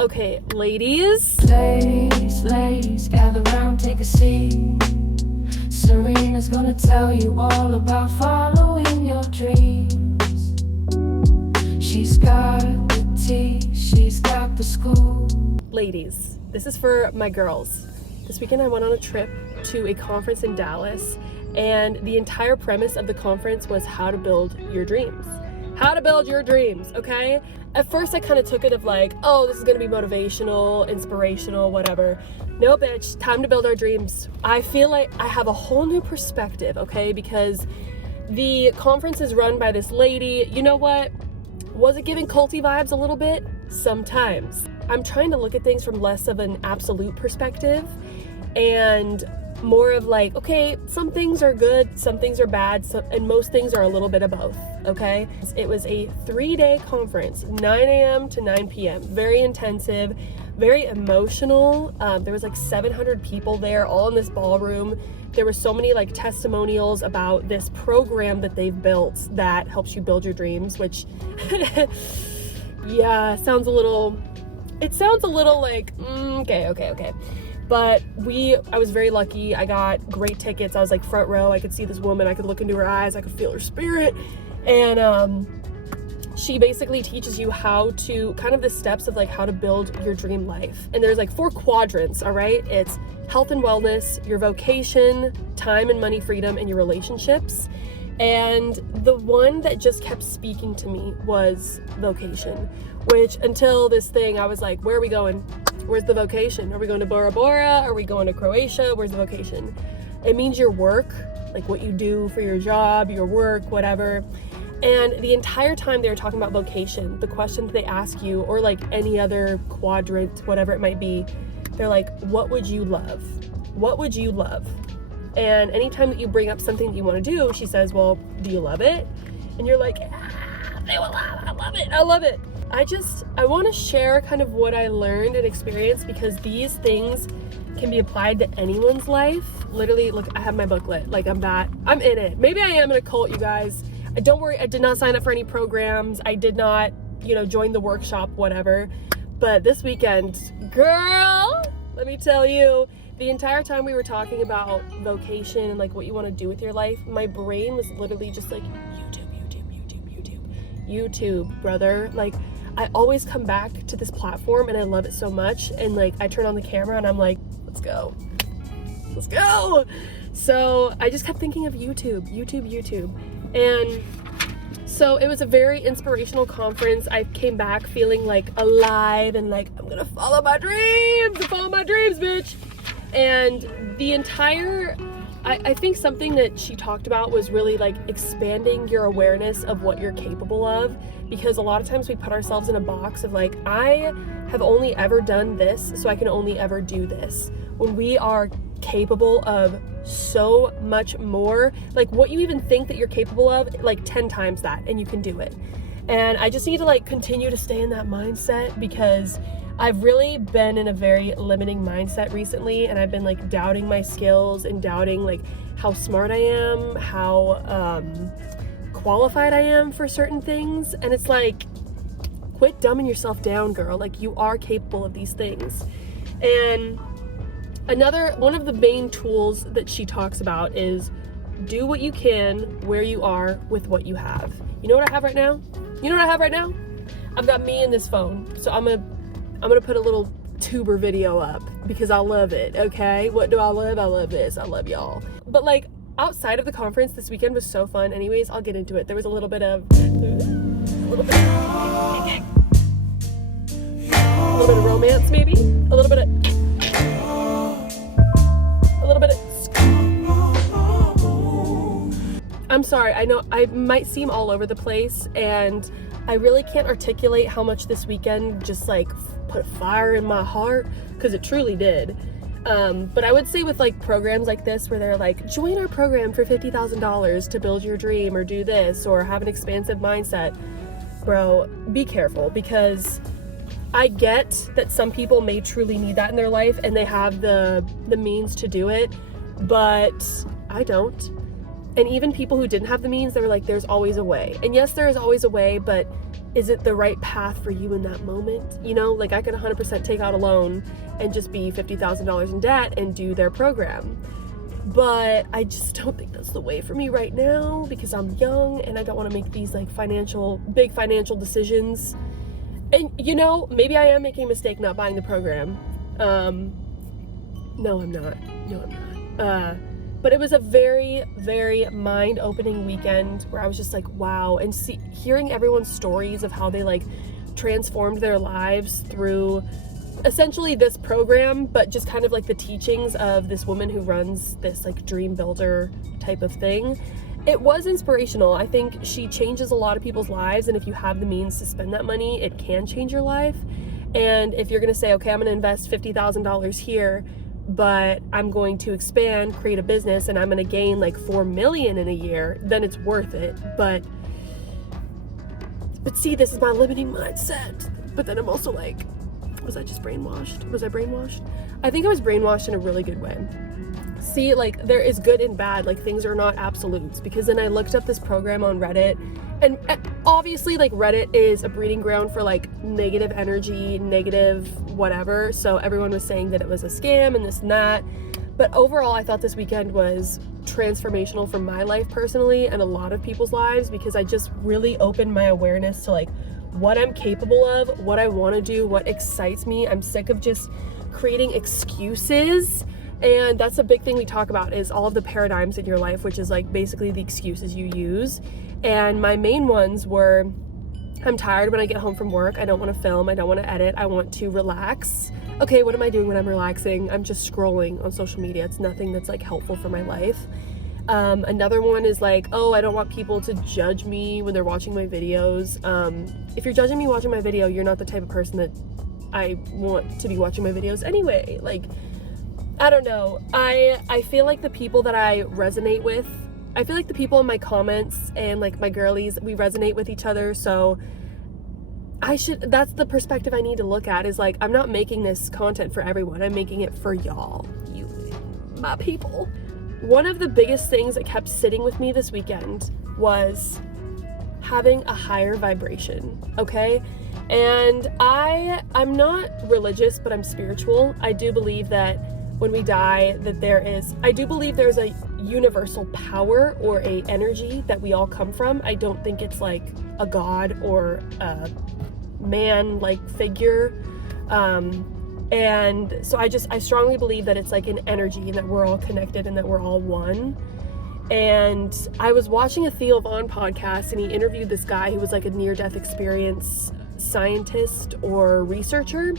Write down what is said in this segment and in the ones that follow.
Okay, ladies. Ladies, gather round, take a seat. Serena's gonna tell you all about following your dreams. She's got the tea, she's got the scoop. Ladies, this is for my girls. This weekend I went on a trip to a conference in Dallas, and the entire premise of the conference was how to build your dreams. How to build your dreams, okay? At first I kind of took it of like, oh, this is gonna be motivational, inspirational, whatever. No, bitch, time to build our dreams. I feel like I have a whole new perspective, okay? Because the conference is run by this lady. You know what? Was it giving culty vibes a little bit? Sometimes. I'm trying to look at things from less of an absolute perspective and more of like, okay, some things are good, some things are bad, and most things are a little bit of both, okay? It was a 3-day conference, 9 a.m. to 9 p.m. Very intensive, very emotional. There was like 700 people there, all in this ballroom. There were so many like testimonials about this program that they've built that helps you build your dreams, which, yeah, sounds a little like, okay. But I was very lucky. I got great tickets. I was like front row. I could see this woman. I could look into her eyes. I could feel her spirit. And she basically teaches you how to, kind of the steps of like how to build your dream life. And there's like 4 quadrants, all right? It's health and wellness, your vocation, time and money freedom, and your relationships. And the one that just kept speaking to me was vocation, which until this thing, I was like, where are we going? Where's the vocation? Are we going to Bora Bora? Are we going to Croatia? Where's the vocation? It means your work, like what you do for your job, your work, whatever. And the entire time they were talking about vocation, the question that they ask you, or like any other quadrant, whatever it might be, they're like, what would you love? What would you love? And anytime that you bring up something that you want to do, she says, well, do you love it? And you're like, I love it. I want to share kind of what I learned and experienced, because these things can be applied to anyone's life. Literally, look, I have my booklet. Like I'm in it. Maybe I am in a cult, you guys. Don't worry, I did not sign up for any programs. I did not, join the workshop, whatever. But this weekend, girl, let me tell you, the entire time we were talking about vocation and like what you want to do with your life, my brain was literally just like, YouTube, brother. Like, I always come back to this platform and I love it so much. And like, I turn on the camera and I'm like, let's go. So I just kept thinking of YouTube. And so it was a very inspirational conference. I came back feeling like alive and like, I'm gonna follow my dreams, bitch. And the entire, I think something that she talked about was really like expanding your awareness of what you're capable of, because a lot of times we put ourselves in a box of like, I have only ever done this, so I can only ever do this, when we are capable of so much more. Like what you even think that you're capable of, like 10 times that, and you can do it. And I just need to like continue to stay in that mindset, because I've really been in a very limiting mindset recently, and I've been like doubting my skills and doubting like how smart I am, how qualified I am for certain things. And it's like, quit dumbing yourself down, girl. Like, you are capable of these things. And one of the main tools that she talks about is do what you can where you are with what you have. You know what I have right now? I've got me in this phone. So I'm gonna put a little tuber video up because I love it, okay? What do I love? I love this. I love y'all. But like, outside of the conference, this weekend was so fun. Anyways, I'll get into it. There was a little bit of romance, maybe? A little bit of I'm sorry, I know I might seem all over the place, and I really can't articulate how much this weekend just like put fire in my heart, because it truly did. But I would say with like programs like this where they're like, join our program for $50,000 to build your dream, or do this, or have an expansive mindset, bro, be careful, because I get that some people may truly need that in their life and they have the means to do it, but I don't. And even people who didn't have the means, they were like, there's always a way. And yes, there is always a way, but is it the right path for you in that moment? You know, like I could 100% take out a loan and just be $50,000 in debt and do their program. But I just don't think that's the way for me right now because I'm young and I don't want to make these like big financial decisions. And you know, maybe I am making a mistake not buying the program. No, I'm not. But it was a very, very mind-opening weekend where I was just like, wow. And hearing everyone's stories of how they like transformed their lives through essentially this program, but just kind of like the teachings of this woman who runs this like dream builder type of thing. It was inspirational. I think she changes a lot of people's lives, and if you have the means to spend that money, it can change your life. And if you're gonna say, okay, I'm gonna invest $50,000 here, but I'm going to expand, create a business, and I'm gonna gain like $4 million in a year, then it's worth it. But see, this is my limiting mindset. But then I'm also like, was I just brainwashed? Was I brainwashed? I think I was brainwashed in a really good way. See, like there is good and bad, like things are not absolutes, because then I looked up this program on Reddit, and obviously like Reddit is a breeding ground for like negative energy, negative whatever, so everyone was saying that it was a scam and this and that. But overall, I thought this weekend was transformational for my life personally and a lot of people's lives, because I just really opened my awareness to like what I'm capable of, what I want to do, what excites me. I'm sick of just creating excuses. And that's a big thing we talk about, is all of the paradigms in your life, which is like basically the excuses you use. And my main ones were, I'm tired when I get home from work. I don't want to film. I don't want to edit. I want to relax. Okay, what am I doing when I'm relaxing? I'm just scrolling on social media. It's nothing that's like helpful for my life. Another one is like, oh, I don't want people to judge me when they're watching my videos. If you're judging me watching my video, you're not the type of person that I want to be watching my videos anyway. Like, I don't know. I feel like the people that I resonate with, I feel like the people in my comments and like my girlies, we resonate with each other. So that's the perspective I need to look at, is like, I'm not making this content for everyone. I'm making it for y'all, my people. One of the biggest things that kept sitting with me this weekend was having a higher vibration, okay? And I'm not religious, but I'm spiritual. I do believe that when we die, I do believe there's a universal power or a energy that we all come from. I don't think it's like a god or a man like figure. And so I strongly believe that it's like an energy and that we're all connected and that we're all one. And I was watching a Theo Vaughn podcast, and he interviewed this guy who was like a near-death experience scientist or researcher,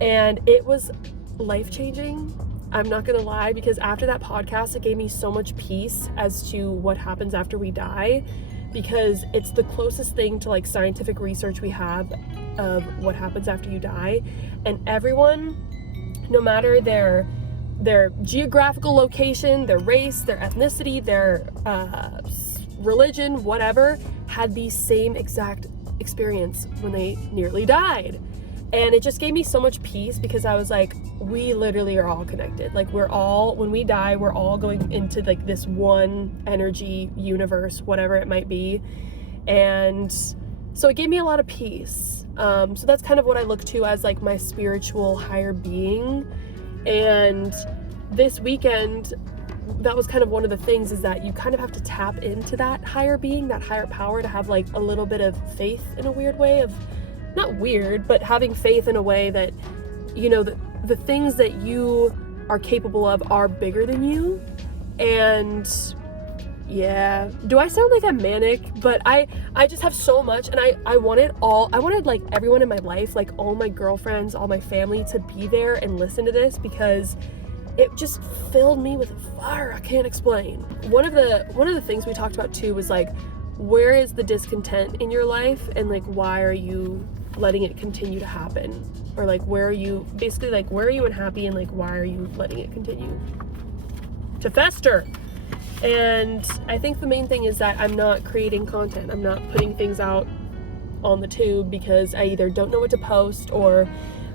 and it was life-changing. I'm not gonna lie, because after that podcast, it gave me so much peace as to what happens after we die, because it's the closest thing to like scientific research we have of what happens after you die. And everyone, no matter their geographical location, their race, their ethnicity, their religion, whatever, had the same exact experience when they nearly died. And it just gave me so much peace, because I was like, we literally are all connected. Like, when we die, we're all going into like this one energy universe, whatever it might be. And so it gave me a lot of peace. So that's kind of what I look to as like my spiritual higher being. And this weekend, that was kind of one of the things, is that you kind of have to tap into that higher being, that higher power, to have like a little bit of faith in a weird way, of not weird, but having faith in a way that, you know, the things that you are capable of are bigger than you. And yeah, do I sound like I'm manic? But I just have so much, and I wanted like everyone in my life, like all my girlfriends, all my family, to be there and listen to this, because it just filled me with fire I can't explain. One of the things we talked about too was like, where is the discontent in your life, and like why are you letting it continue to happen? Or like, where are you unhappy, and like why are you letting it continue to fester? And I think the main thing is that I'm not creating content. I'm not putting things out on the tube because I either don't know what to post, or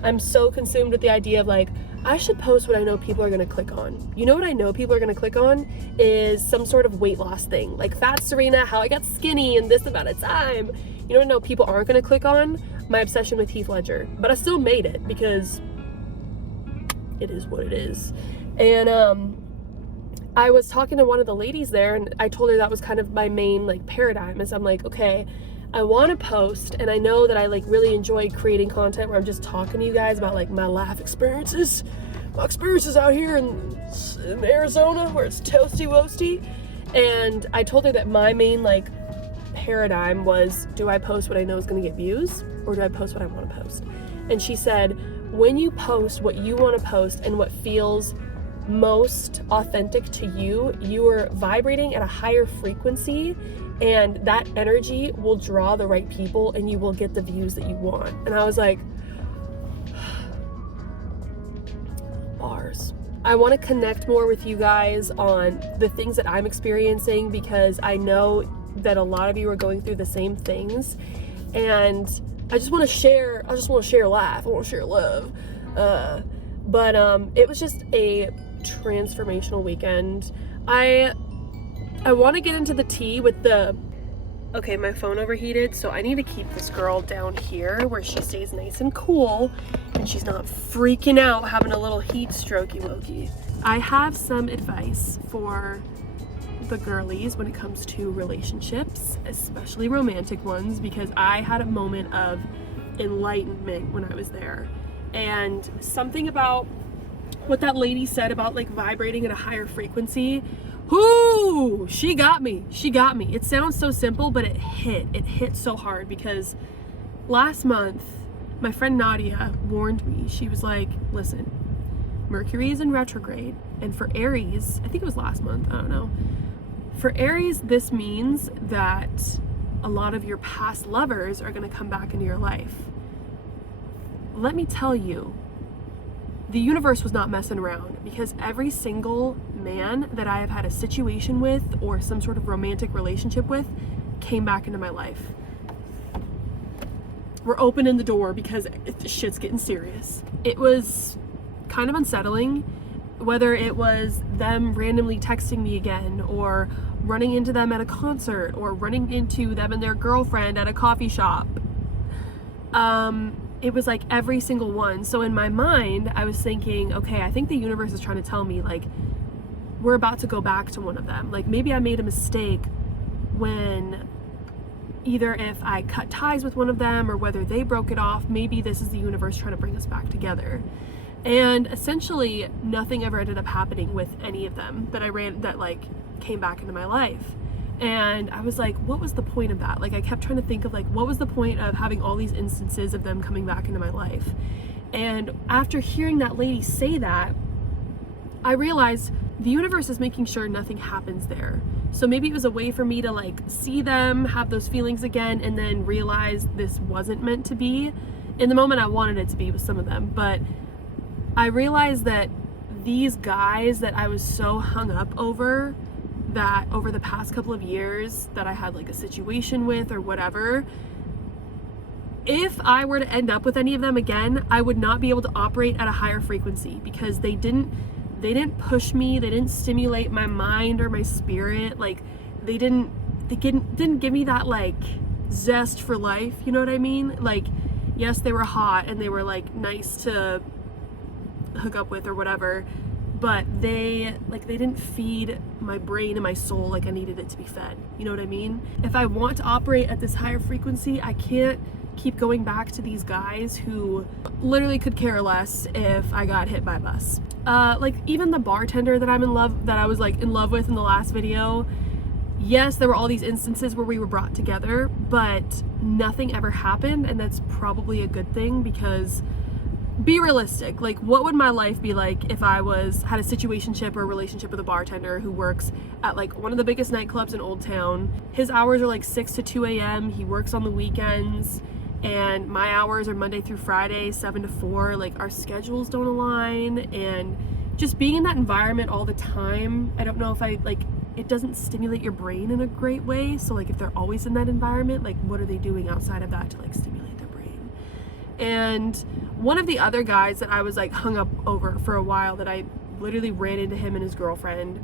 I'm so consumed with the idea of like, I should post what I know people are going to click on. You know what I know people are going to click on is some sort of weight loss thing, like Fat Serena, how I got skinny in this amount of time. You don't know people aren't going to click on? My obsession with Heath Ledger. But I still made it because it is what it is. And I was talking to one of the ladies there, and I told her that was kind of my main like paradigm, is I'm like, okay, I want to post, and I know that I like really enjoy creating content where I'm just talking to you guys about like my life experiences, my experiences out here in Arizona where it's toasty woasty. And I told her that my main like paradigm was, do I post what I know is going to get views, or do I post what I want to post? And she said, when you post what you want to post and what feels most authentic to you, you are vibrating at a higher frequency, and that energy will draw the right people and you will get the views that you want. And I was like, bars. I want to connect more with you guys on the things that I'm experiencing, because I know that a lot of you are going through the same things, and I just want to share life. I want to share love. But it was just a transformational weekend. I want to get into the tea with the, okay, my phone overheated, so I need to keep this girl down here where she stays nice and cool and she's not freaking out having a little heat strokey wokey. I have some advice for the girlies when it comes to relationships, especially romantic ones, because I had a moment of enlightenment when I was there. And something about what that lady said about like vibrating at a higher frequency, whoo, she got me. It sounds so simple, but it hit so hard, because last month my friend Nadia warned me. She was like, listen, Mercury is in retrograde, and for Aries, I think it was last month, I don't know, for Aries, this means that a lot of your past lovers are going to come back into your life. Let me tell you, the universe was not messing around, because every single man that I have had a situation with or some sort of romantic relationship with came back into my life. We're opening the door because shit's getting serious. It was kind of unsettling, whether it was them randomly texting me again, or running into them at a concert, or running into them and their girlfriend at a coffee shop. It was like every single one. So in my mind, I was thinking, okay, I think the universe is trying to tell me, like, we're about to go back to one of them. Like, maybe I made a mistake when either if I cut ties with one of them or whether they broke it off, maybe this is the universe trying to bring us back together. And essentially nothing ever ended up happening with any of them that like came back into my life. And I was like, what was the point of that? Like, I kept trying to think of like, what was the point of having all these instances of them coming back into my life? And after hearing that lady say that, I realized the universe is making sure nothing happens there. So maybe it was a way for me to like see them, have those feelings again, and then realize this wasn't meant to be. In the moment I wanted it to be with some of them, but I realized that these guys that I was so hung up over, that over the past couple of years that I had like a situation with or whatever, if I were to end up with any of them again, I would not be able to operate at a higher frequency, because they didn't push me, they didn't stimulate my mind or my spirit. Like, they didn't give me that like zest for life, you know what I mean? Like, yes, they were hot and they were like nice to hook up with or whatever, but they didn't feed my brain and my soul like I needed it to be fed. You know what I mean? If I want to operate at this higher frequency, I can't keep going back to these guys who literally could care less if I got hit by a bus. Like, even the bartender that I was like in love with in the last video, yes, there were all these instances where we were brought together, but nothing ever happened, and that's probably a good thing, because be realistic. Like, what would my life be like if I had a situationship or a relationship with a bartender who works at like one of the biggest nightclubs in Old Town? His hours are like 6 to 2 a.m. He works on the weekends, and my hours are Monday through Friday, 7 to 4. Like, our schedules don't align, and just being in that environment all the time, I don't know if it doesn't stimulate your brain in a great way. So like, if they're always in that environment, like, what are they doing outside of that to like stimulate their brain? And one of the other guys that I was like hung up over for a while, that I literally ran into him and his girlfriend,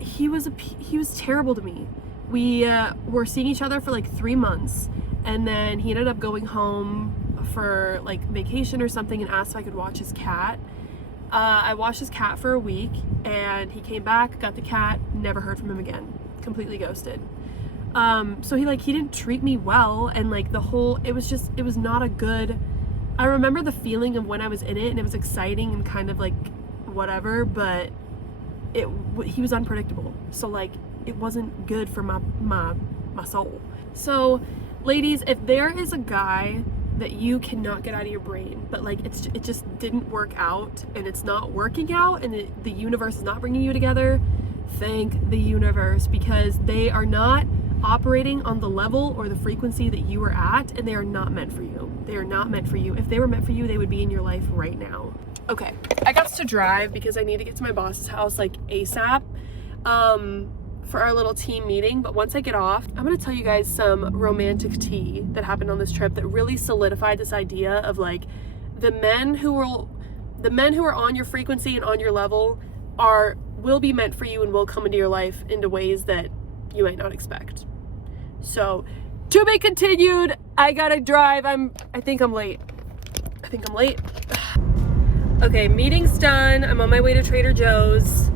he was terrible to me. we were seeing each other for like 3 months, and then he ended up going home for like vacation or something and asked if I could watch his cat. I watched his cat for a week, and he came back, got the cat, never heard from him again, completely ghosted. So he didn't treat me well, and like it was not a good, I remember the feeling of when I was in it, and it was exciting and kind of like whatever, but he was unpredictable, so like it wasn't good for my soul. So ladies, if there is a guy that you cannot get out of your brain, but like it just didn't work out, and it's not working out, and the universe is not bringing you together, thank the universe, because they are not operating on the level or the frequency that you are at, and they are not meant for you. They are not meant for you. If they were meant for you, they would be in your life right now. Okay, I got to drive because I need to get to my boss's house like ASAP for our little team meeting. But once I get off, I'm gonna tell you guys some romantic tea that happened on this trip that really solidified this idea of like the men who are on your frequency and on your level will be meant for you and will come into your life into ways that you might not expect. So, to be continued. I gotta drive. I think I'm late. Okay, meeting's done. I'm on my way to Trader Joe's.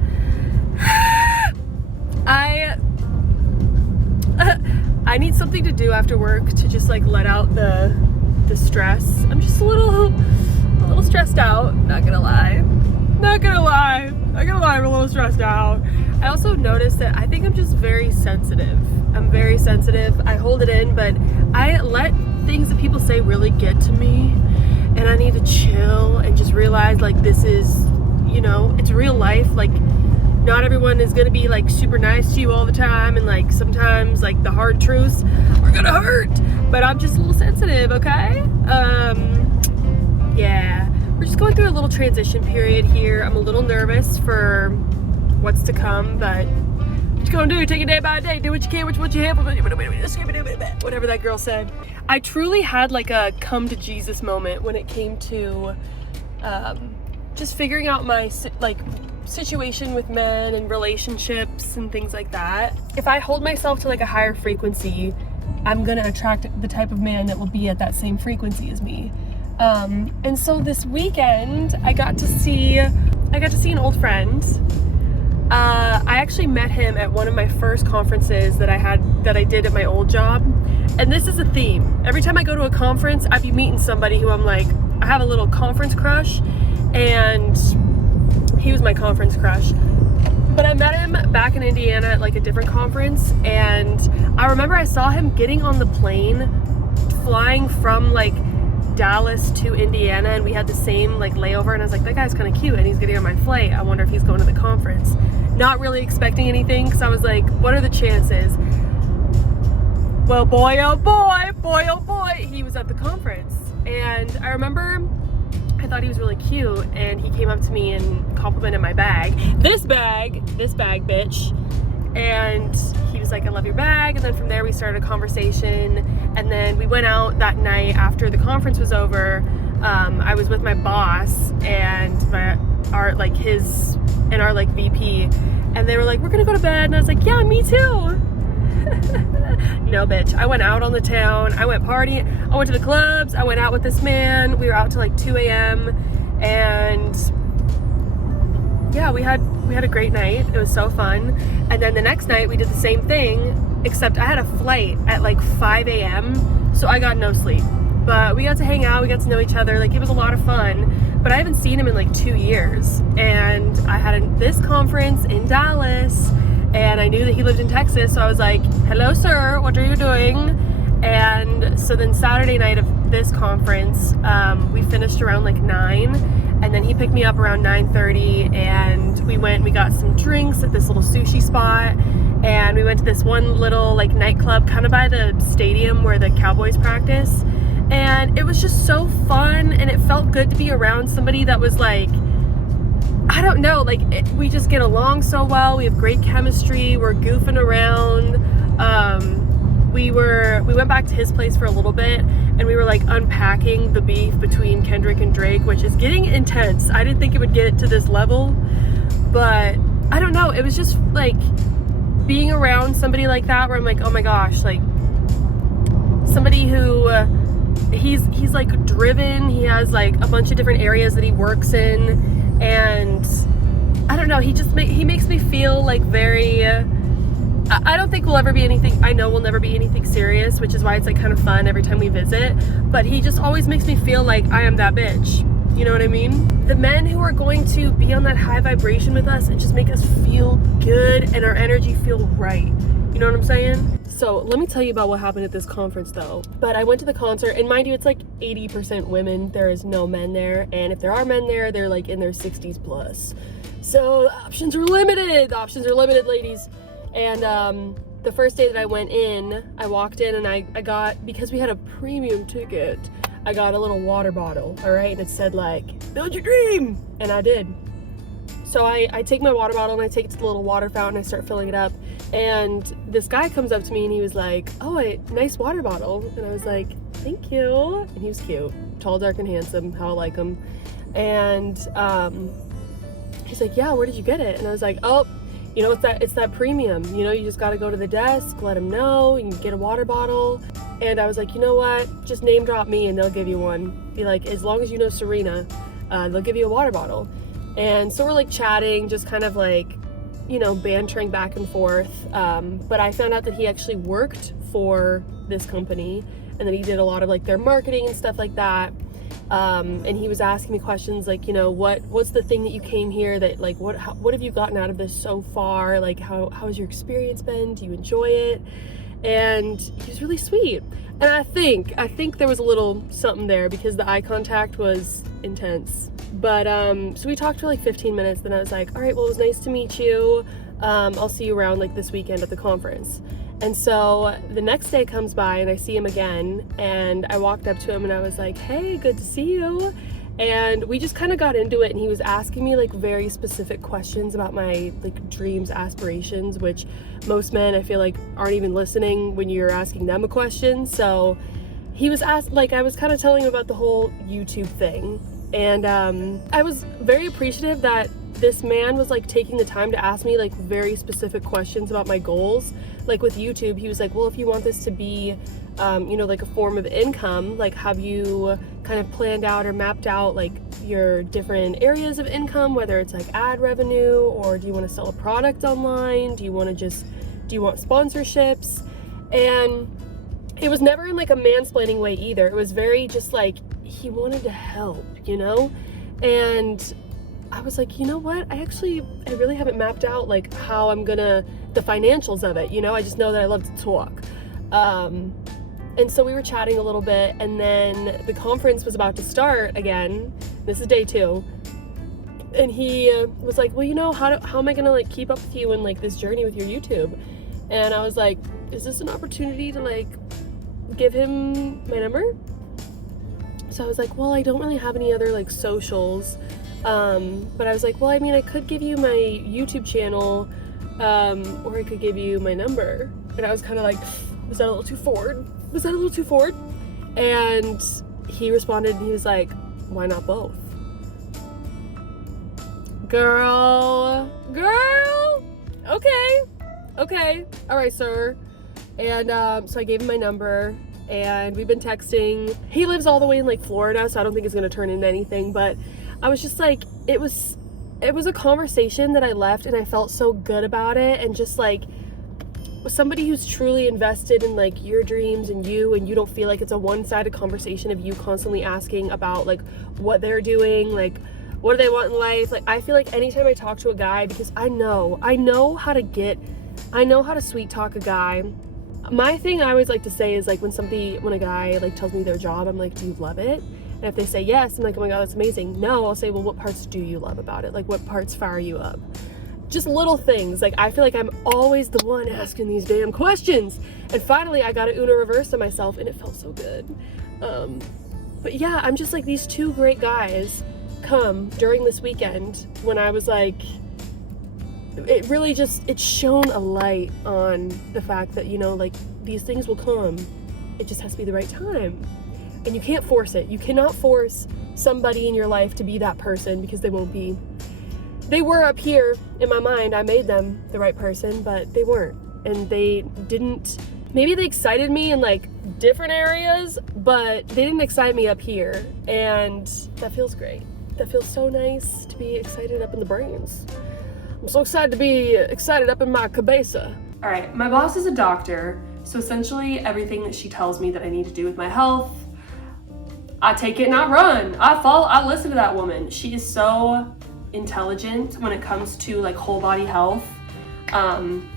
I need something to do after work to just like let out the stress. I'm just a little stressed out, not gonna lie. I'm a little stressed out. I also noticed that I think I'm just very sensitive. I'm very sensitive. I hold it in, but I let things that people say really get to me, and I need to chill and just realize like this is, it's real life. Like not everyone is gonna be like super nice to you all the time, and like sometimes like the hard truths are gonna hurt, but I'm just a little sensitive, okay? Yeah, we're just going through a little transition period here. I'm a little nervous for what's to come, but what you gonna do? Take it day by day, do what you can, what you have, whatever that girl said. I truly had like a come to Jesus moment when it came to just figuring out my situation with men and relationships and things like that. If I hold myself to like a higher frequency, I'm gonna attract the type of man that will be at that same frequency as me. And so this weekend I got to see an old friend. I actually met him at one of my first conferences that I did at my old job. And this is a theme. Every time I go to a conference, I'd be meeting somebody who I'm like, I have a little conference crush, and he was my conference crush. But I met him back in Indiana at like a different conference, and I remember I saw him getting on the plane, flying from like Dallas to Indiana, and we had the same like layover, and I was like, that guy's kind of cute, and he's getting on my flight. I wonder if he's going to the conference. Not really expecting anything, because I was like, what are the chances? Well, boy, oh boy, he was at the conference. And I remember I thought he was really cute, and he came up to me and complimented my bag. This bag, bitch. And he was like, I love your bag. And then from there we started a conversation, and then we went out that night after the conference was over. I was with my boss and our VP, and they were like, we're gonna go to bed, and I was like, yeah, me too. No, bitch. I went out on the town. I went partying. I went to the clubs. I went out with this man. We were out till like 2 a.m. and yeah, we had a great night. It was so fun. And then the next night we did the same thing, except I had a flight at like 5 a.m. so I got no sleep. But we got to hang out. We got to know each other. Like, it was a lot of fun. But I haven't seen him in like 2 years. And I had this conference in Dallas, and I knew that he lived in Texas, so I was like, hello, sir, what are you doing? And so then Saturday night of this conference, we finished around like 9, and then he picked me up around 9:30, and we got some drinks at this little sushi spot, and we went to this one little like nightclub kind of by the stadium where the Cowboys practice, and it was just so fun, and it felt good to be around somebody that was like, I don't know, like we just get along so well. We have great chemistry. We're goofing around. We went back to his place for a little bit, and we were like unpacking the beef between Kendrick and Drake, which is getting intense. I didn't think it would get to this level, but I don't know. It was just like being around somebody like that where I'm like, oh my gosh, like somebody who he's like driven, he has like a bunch of different areas that he works in, and I don't know, he makes me feel like very I don't think we'll ever be anything, I know we'll never be anything serious, which is why it's like kind of fun every time we visit, but he just always makes me feel like I am that bitch. You know what I mean? The men who are going to be on that high vibration with us and just make us feel good and our energy feel right. You know what I'm saying? So let me tell you about what happened at this conference though. But I went to the concert, and mind you, it's like 80% women. There is no men there. And if there are men there, they're like in their 60s plus. So the options are limited. The options are limited, ladies. And the first day that I went in, I walked in and I got, because we had a premium ticket, I got a little water bottle, all right? And it said like, build your dream. And I did. So I take my water bottle and I take it to the little water fountain, I start filling it up. And this guy comes up to me and he was like, oh, nice water bottle. And I was like, thank you. And he was cute, tall, dark, and handsome, how I like him. And he's like, yeah, where did you get it? And I was like, oh, you know, it's that premium. You know, you just gotta go to the desk, let them know, you can get a water bottle. And I was like, you know what? Just name drop me and they'll give you one. Be like, as long as you know Serena, they'll give you a water bottle. And so we're like chatting, just kind of like, you know, bantering back and forth. But I found out that he actually worked for this company and that he did a lot of like their marketing and stuff like that. And he was asking me questions like, you know, what's the thing that you came here that like, what have you gotten out of this so far? Like, how has your experience been? Do you enjoy it? And he was really sweet. And I think there was a little something there because the eye contact was intense. But so we talked for like 15 minutes. Then I was like, all right, well, it was nice to meet you. I'll see you around like this weekend at the conference. And so the next day comes by and I see him again, and I walked up to him and I was like, hey, good to see you. And we just kind of got into it, and he was asking me like very specific questions about my like dreams, aspirations, which most men I feel like aren't even listening when you're asking them a question. So he was asked, like, I was kind of telling him about the whole YouTube thing, and I was very appreciative that this man was like taking the time to ask me like very specific questions about my goals. Like with YouTube, he was like, well, if you want this to be you know, like a form of income, like have you kind of planned out or mapped out like your different areas of income, whether it's like ad revenue, or do you want to sell a product online, do you want sponsorships? And it was never in like a mansplaining way either. It was very just like he wanted to help, you know. And I was like, you know what, I really haven't mapped out like how I'm gonna, the financials of it, you know. I just know that I love to talk. And so we were chatting a little bit, and then the conference was about to start again. This is day 2. And he was like, well, you know, how am I gonna like keep up with you in like this journey with your YouTube? And I was like, is this an opportunity to like give him my number? So I was like, well, I don't really have any other like socials. But I was like, well, I mean, I could give you my YouTube channel, or I could give you my number. And I was kind of like, was that a little too forward? And he responded, and he was like, why not both? Girl, okay, all right, sir. And so I gave him my number, and we've been texting. He lives all the way in like Florida, so I don't think it's gonna turn into anything, but I was just like, it was a conversation that I left and I felt so good about it, and just like somebody who's truly invested in like your dreams and you don't feel like it's a one-sided conversation of you constantly asking about like what they're doing, like what do they want in life. Like I feel like anytime I talk to a guy, because I know how to sweet talk a guy. My thing I always like to say is like when a guy like tells me their job, I'm like, do you love it? And if they say yes, I'm like, oh my God, that's amazing. No, I'll say, well, what parts do you love about it? Like what parts fire you up? Just little things. Like I feel like I'm always the one asking these damn questions. And finally I got an Uno reverse to myself, and it felt so good. But yeah, I'm just like, these 2 great guys come during this weekend when I was like, it really just, it shone a light on the fact that, you know, like these things will come. It just has to be the right time. And you can't force it. You cannot force somebody in your life to be that person, because they won't be. they were up here in my mind. I made them the right person, but they weren't. And they didn't, maybe they excited me in like different areas, but they didn't excite me up here. And that feels great. That feels so nice to be excited up in the brains. I'm so excited to be excited up in my cabeza. All right, my boss is a doctor, so essentially everything that she tells me that I need to do with my health, I take it and I run. I listen to that woman. She is so intelligent when it comes to like whole body health.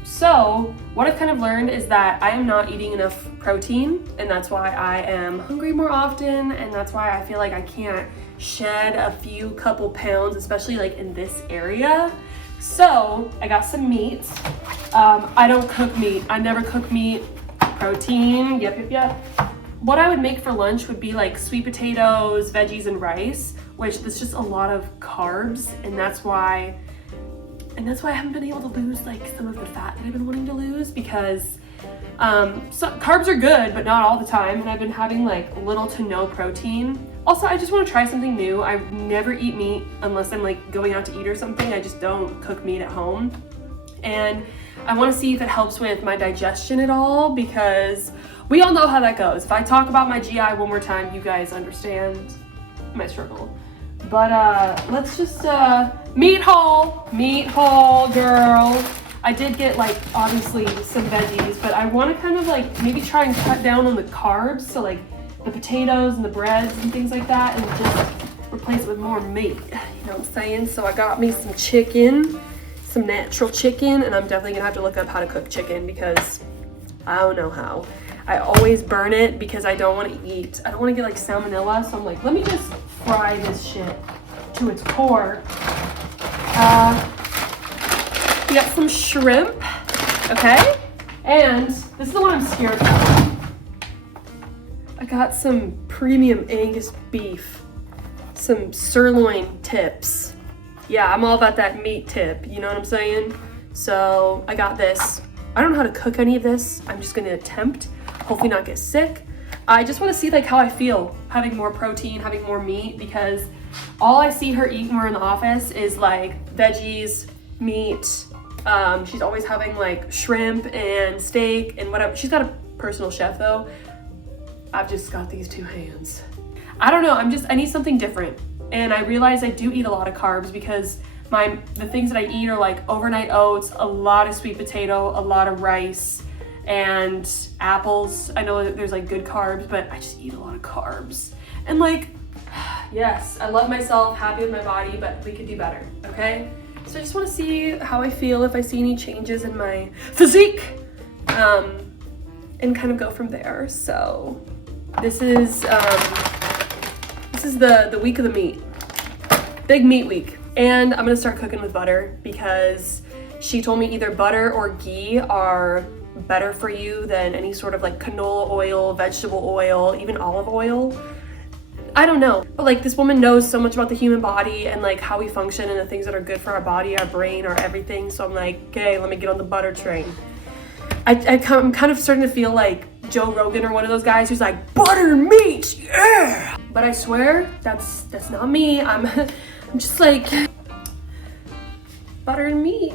So what I've kind of learned is that I am not eating enough protein, and that's why I am hungry more often, and that's why I feel like I can't shed a few couple pounds, especially like in this area. So I got some meat. I don't cook meat. I never cook meat. Protein, yep. What I would make for lunch would be like sweet potatoes, veggies, and rice, which there's just a lot of carbs, and that's why I haven't been able to lose like some of the fat that I've been wanting to lose, because carbs are good, but not all the time, and I've been having like little to no protein. Also, I just want to try something new. I never eat meat unless I'm like going out to eat or something. I just don't cook meat at home. And I want to see if it helps with my digestion at all, because we all know how that goes. If I talk about my GI one more time, you guys understand my struggle. But let's just meat haul, girl. I did get like obviously some veggies, but I want to kind of like maybe try and cut down on the carbs, so like the potatoes and the breads and things like that, and just replace it with more meat. You know what I'm saying? So I got me some chicken, some natural chicken, and I'm definitely gonna have to look up how to cook chicken because I don't know how. I always burn it because I don't want to get like salmonella, so I'm like, let me just fry this shit to its core. We got some shrimp, okay? And this is the one I'm scared of. I got some premium Angus beef, some sirloin tips. Yeah, I'm all about that meat tip, you know what I'm saying? So I got this. I don't know how to cook any of this. I'm just gonna attempt, hopefully not get sick. I just wanna see like how I feel having more protein, having more meat, because all I see her eat when we're in the office is like veggies, meat. She's always having like shrimp and steak and whatever. She's got a personal chef though. I've just got these two hands. I don't know, I need something different. And I realize I do eat a lot of carbs because the things that I eat are like overnight oats, a lot of sweet potato, a lot of rice, and apples. I know that there's like good carbs, but I just eat a lot of carbs. And like, yes, I love myself, happy with my body, but we could do better, okay? So I just want to see how I feel, if I see any changes in my physique, and kind of go from there. So this is the week of the meat, big meat week. And I'm gonna start cooking with butter because she told me either butter or ghee are better for you than any sort of like canola oil, vegetable oil, even olive oil. I don't know, but like this woman knows so much about the human body and like how we function and the things that are good for our body, our brain, our everything. So I'm like, okay, let me get on the butter train. I'm kind of starting to feel like Joe Rogan or one of those guys who's like, butter meat, yeah! But I swear, that's not me. I'm just like, butter and meat.